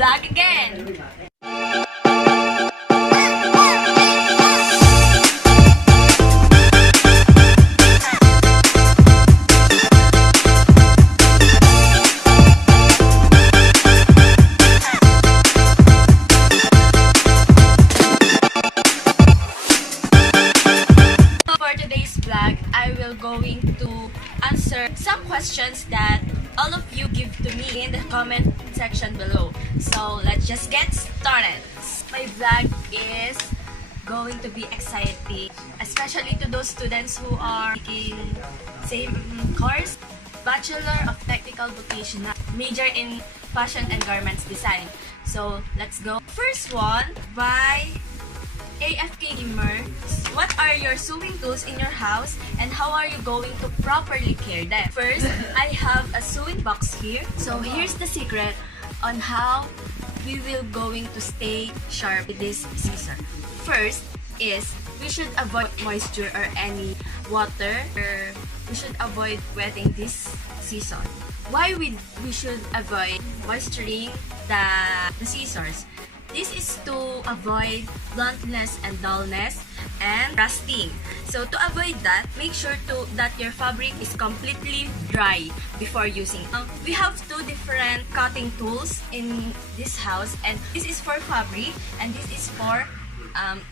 vlog again! For today's vlog, I will going to answer some questions that all of you give to me in the comment section below. So let's just get started. My vlog is going to be exciting, especially to those students who are taking same course, Bachelor of Technical Vocational, major in Fashion and Garments Design. So let's go. First one by AFK Gamer. What are your sewing tools in your house and how are you going to properly care them? First, I have a sewing box here. So here's the secret on how we will going to stay sharp with this scissor. First is we should avoid moisture or any water, or we should avoid wetting this scissor. Why we should avoid moisturing the scissors? This is to avoid bluntness and dullness and rusting. So to avoid that, make sure that your fabric is completely dry before using. We have two different cutting tools in this house, and this is for fabric and this is for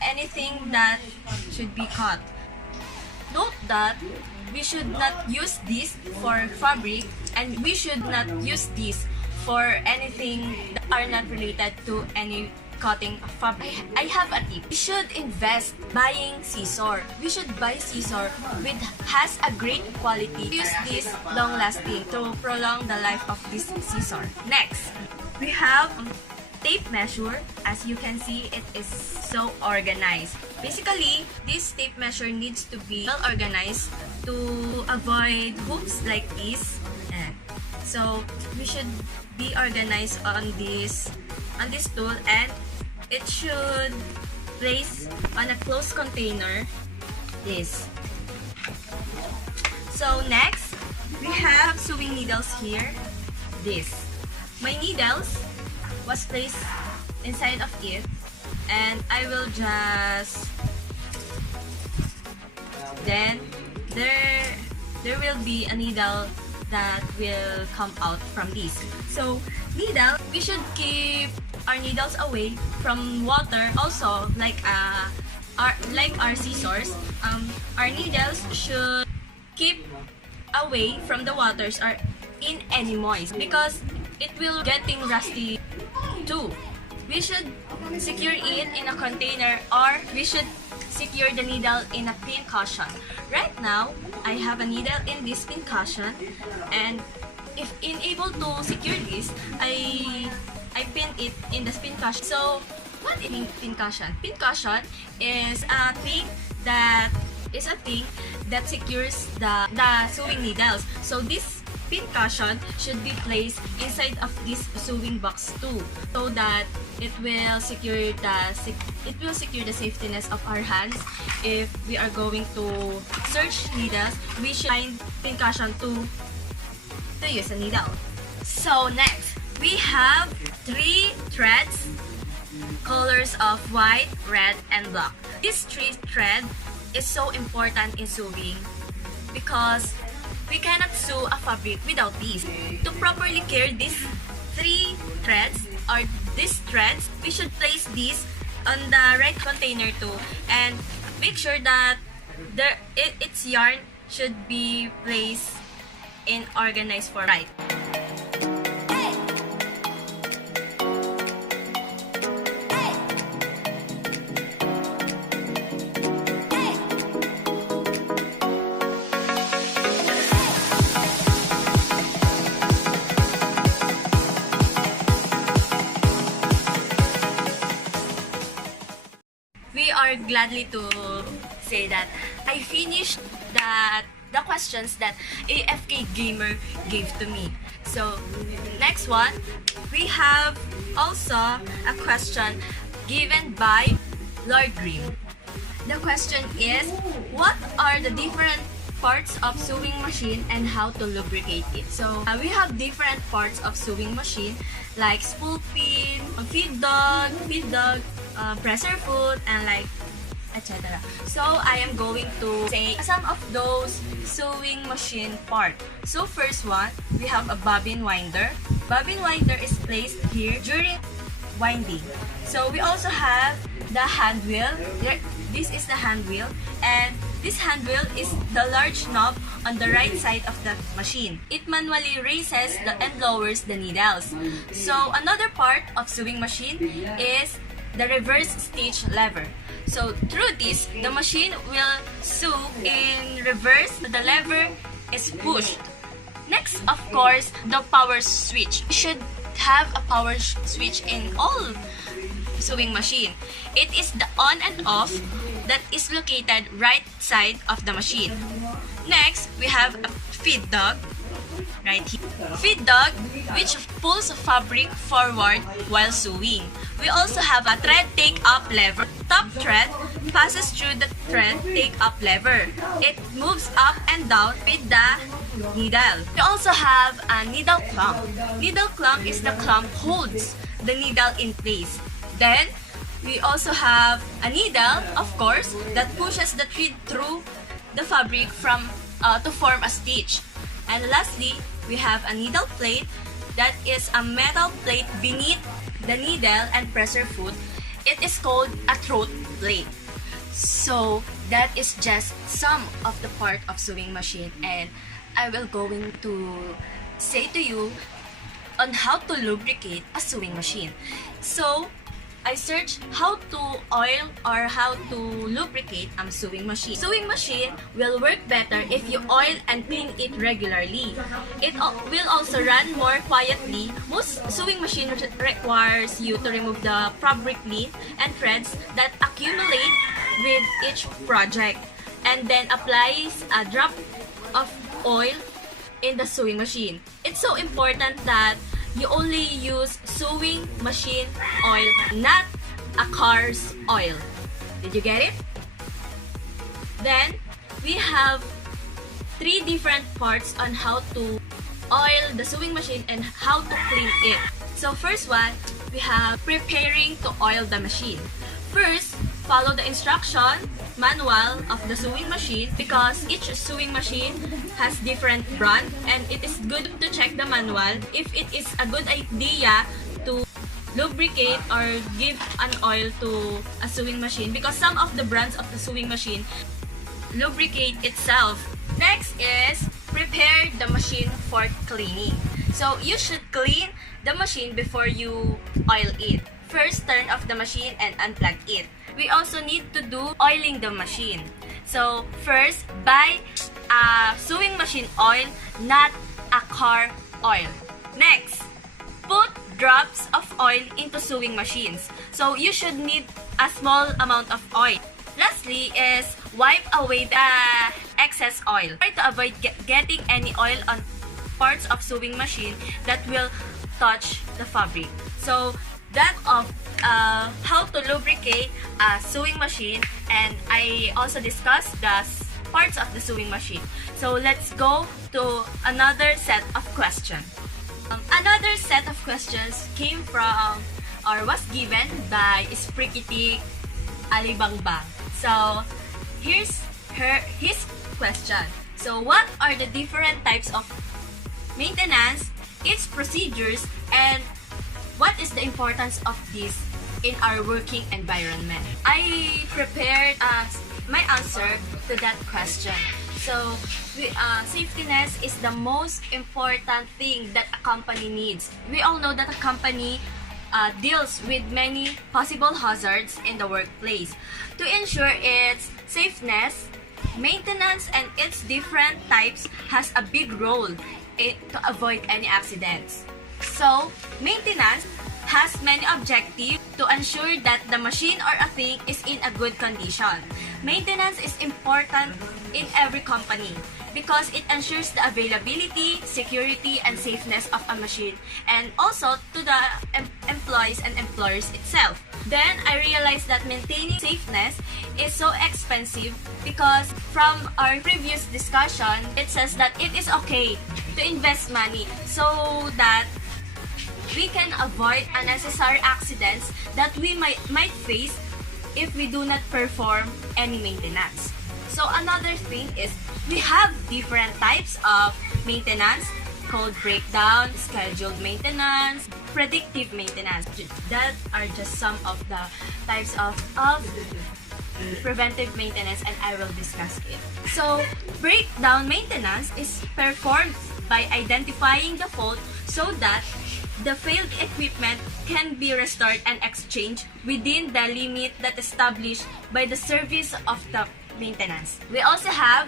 anything that should be cut. Note that we should not use this for fabric and we should not use this for anything that are not related to any cutting of fabric. I have a tip. We should invest buying scissor. We should buy scissor with has a great quality. Use this long lasting to prolong the life of this scissor. Next, we have tape measure. As you can see, it is so organized. Basically, this tape measure needs to be well organized to avoid hoops like this. So we should be organized on this tool, and it should place on a closed container. This. So next, we have sewing needles here. This. My needles was placed inside of it, and I will just then there will be a needle that will come out from this. So needle, we should keep our needles away from water. Also, like our scissors, our needles should keep away from the waters or in any moist because it will getting rusty too. We should secure it in a container, or we should secure the needle in a pin cushion. Right now, I have a needle in this pin cushion, and if unable to secure this, I pin it in the pin cushion. So, what is pin cushion? Pin cushion is a thing that secures the sewing needles. So this pin cushion should be placed inside of this sewing box too, so that it will secure the safetiness of our hands. If we are going to search needles, we should find pin cushion to use a needle. So next, we have 3 threads, colors of white, red, and black. This 3 thread is so important in sewing because we cannot sew a fabric without these. To properly care these 3 threads or these threads, we should place these on the right container too, and make sure that its yarn should be placed in organized for right. We are gladly to say that I finished the questions that AFK Gamer gave to me. So next one, we have also a question given by Lord Green. The question is, what are the different parts of sewing machine and how to lubricate it. So we have different parts of sewing machine like spool pin, feed dog, presser foot, and like etc. So I am going to say some of those sewing machine part. So first one, we have a bobbin winder. Bobbin winder is placed here during winding. So we also have the hand wheel. This is the hand wheel, and this hand wheel is the large knob on the right side of the machine. It manually raises and lowers the needles. So another part of sewing machine is the reverse stitch lever. So through this, the machine will sew in reverse. The lever is pushed. Next, of course, the power switch. You should have a power switch in all sewing machine. It is the on and off that is located right side of the machine. Next, we have a feed dog right here. Feed dog, which pulls fabric forward while sewing. We also have a thread take-up lever. Top thread passes through the thread take-up lever. It moves up and down with the needle. We also have a needle clamp. Needle clamp is the clamp holds the needle in place. Then, we also have a needle, of course, that pushes the thread through the fabric to form a stitch. And lastly, we have a needle plate that is a metal plate beneath the needle and presser foot. It is called a throat plate. So that is just some of the part of sewing machine, and I will going to say to you on how to lubricate a sewing machine. So I searched how to oil or how to lubricate a sewing machine. Sewing machine will work better if you oil and clean it regularly. It will also run more quietly. Most sewing machine requires you to remove the fabric lint and threads that accumulate with each project, and then applies a drop of oil in the sewing machine. It's so important that you only use sewing machine oil, not a car's oil. Did you get it? Then, we have 3 different parts on how to oil the sewing machine and how to clean it. So first one, we have preparing to oil the machine. First, follow the instruction manual of the sewing machine, because each sewing machine has different brand, and it is good to check the manual if it is a good idea to lubricate or give an oil to a sewing machine, because some of the brands of the sewing machine lubricate itself. Next is prepare the machine for cleaning. So you should clean the machine before you oil it. First, turn off the machine and unplug it. We also need to do oiling the machine. So first, buy a sewing machine oil, not a car oil. Next, put drops of oil into sewing machines. So you should need a small amount of oil. Lastly is wipe away the excess oil. Try to avoid getting any oil on parts of sewing machine that will touch the fabric. So that of how to lubricate a sewing machine, and I also discussed the parts of the sewing machine. So let's go to another set of questions. Another set of questions came from or was given by Sprikitik Alibangba. So here's his question. So what are the different types of maintenance, its procedures, and what is the importance of this in our working environment? I prepared my answer to that question. So, safetyness is the most important thing that a company needs. We all know that a company deals with many possible hazards in the workplace. To ensure its safeness, maintenance and its different types has a big role to avoid any accidents. So, maintenance has many objectives to ensure that the machine or a thing is in a good condition. Maintenance is important in every company. because it ensures the availability, security, and safeness of a machine, and also to the employees and employers itself. Then I realized that maintaining safeness is so expensive because from our previous discussion, it says that it is okay to invest money so that we can avoid unnecessary accidents that we might face if we do not perform any maintenance. So another thing is we have different types of maintenance: code breakdown, scheduled maintenance, predictive maintenance. That are just some of the types of preventive maintenance, and I will discuss it. So breakdown maintenance is performed by identifying the fault so that the failed equipment can be restored and exchanged within the limit that established by the service of the maintenance. We also have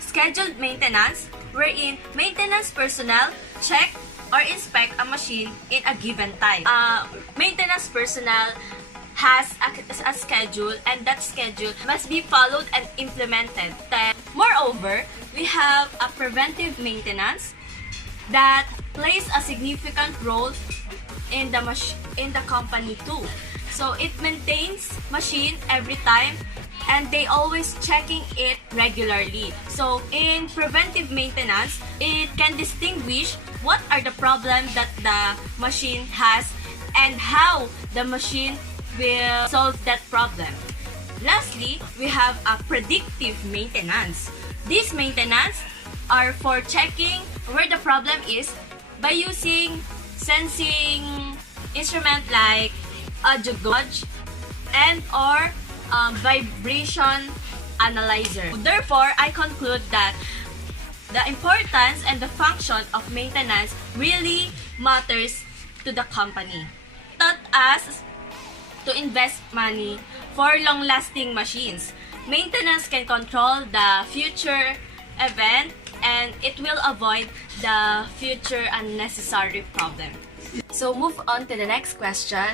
scheduled maintenance, wherein maintenance personnel check or inspect a machine in a given time. Maintenance personnel has a schedule, and that schedule must be followed and implemented. Then, moreover, we have a preventive maintenance that plays a significant role in the company too. So it maintains machine every time, and they always checking it regularly. So in preventive maintenance, it can distinguish what are the problems that the machine has and how the machine will solve that problem. Lastly, we have a predictive maintenance. These maintenance are for checking where the problem is by using sensing instrument like audio gauge and or vibration analyzer. Therefore, I conclude that the importance and the function of maintenance really matters to the company. Taught us to invest money for long-lasting machines. Maintenance can control the future event, and it will avoid the future unnecessary problem. So move on to the next question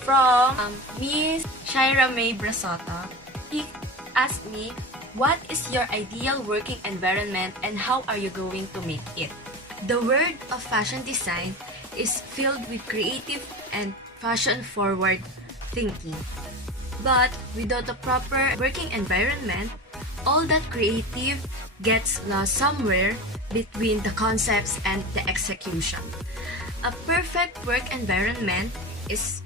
from Miss Shaira May Brasota. He asked me, what is your ideal working environment and how are you going to make it? The world of fashion design is filled with creative and fashion-forward thinking. But without a proper working environment, all that creative gets lost somewhere between the concepts and the execution. A perfect work environment is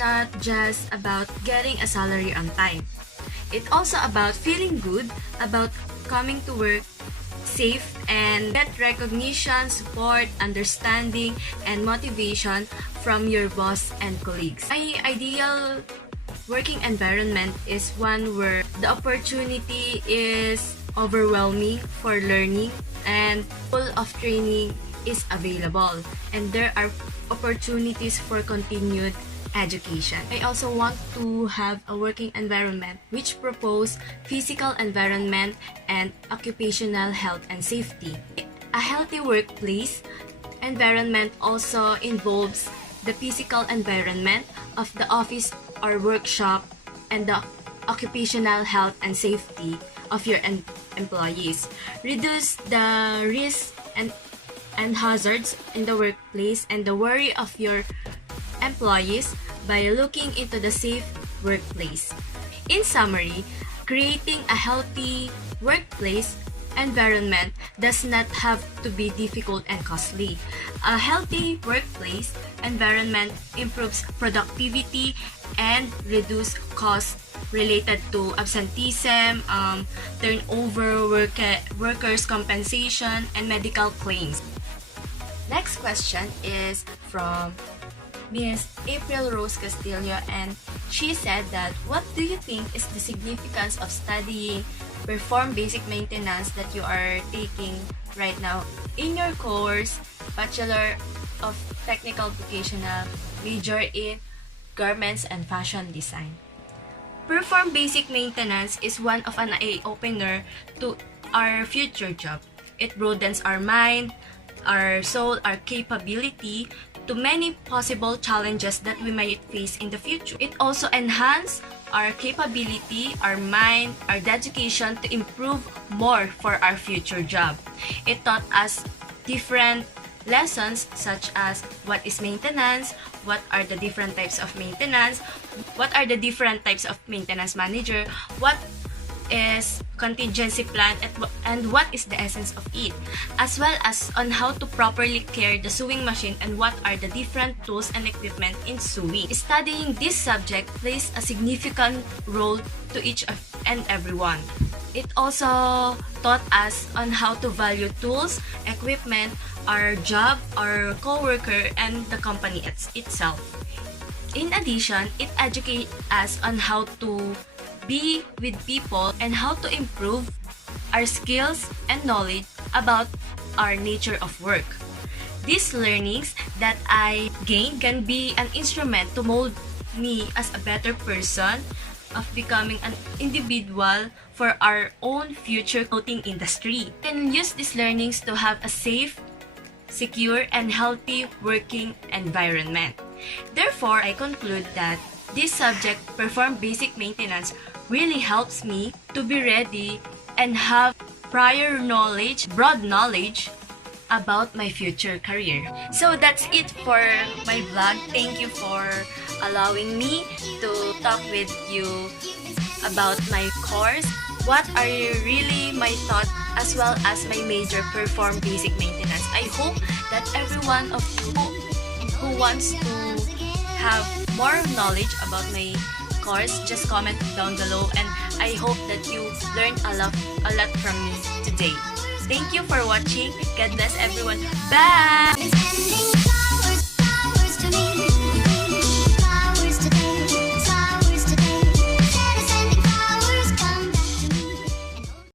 not just about getting a salary on time. It's also about feeling good about coming to work safe and get recognition, support, understanding, and motivation from your boss and colleagues. My ideal working environment is one where the opportunity is overwhelming for learning and full of training is available, and there are opportunities for continued education. I also want to have a working environment which propose physical environment and occupational health and safety. A healthy workplace environment also involves the physical environment of the office or workshop and the occupational health and safety of your employees. Reduce the risks and hazards in the workplace and the worry of your employees by looking into the safe workplace. In summary, creating a healthy workplace environment does not have to be difficult and costly. A healthy workplace environment improves productivity and reduce costs related to absenteeism, turnover, workers' compensation, and medical claims. Next question is from Miss April Rose Castillo, and she said that, what do you think is the significance of studying perform basic maintenance that you are taking right now in your course, Bachelor of Technical Vocational, major in Garments and Fashion Design? Perform basic maintenance is one of an eye-opener to our future job. It broadens our mind, our soul, our capability to many possible challenges that we might face in the future. It also enhances our capability, our mind, our dedication to improve more for our future job. It taught us different lessons such as what is maintenance, what are the different types of maintenance, what are the different types of maintenance manager, what is contingency plan, and what is the essence of it, as well as on how to properly care the sewing machine and what are the different tools and equipment in sewing. Studying this subject plays a significant role to each and everyone. It also taught us on how to value tools, equipment, our job, our co-worker, and the company itself. In addition, it educates us on how to be with people and how to improve our skills and knowledge about our nature of work. These learnings that I gained can be an instrument to mold me as a better person, of becoming an individual for our own future clothing industry. We can use these learnings to have a safe, secure, and healthy working environment. Therefore, I conclude that this subject, perform basic maintenance, really helps me to be ready and have prior knowledge, broad knowledge about my future career. So that's it for my vlog. Thank you for allowing me to talk with you about my course. What are really my thoughts as well as my major, perform basic maintenance. I hope that everyone of you who wants to have more knowledge about my course, just comment down below, and I hope that you learned a lot from me today. Thank you for watching. God bless everyone. Bye!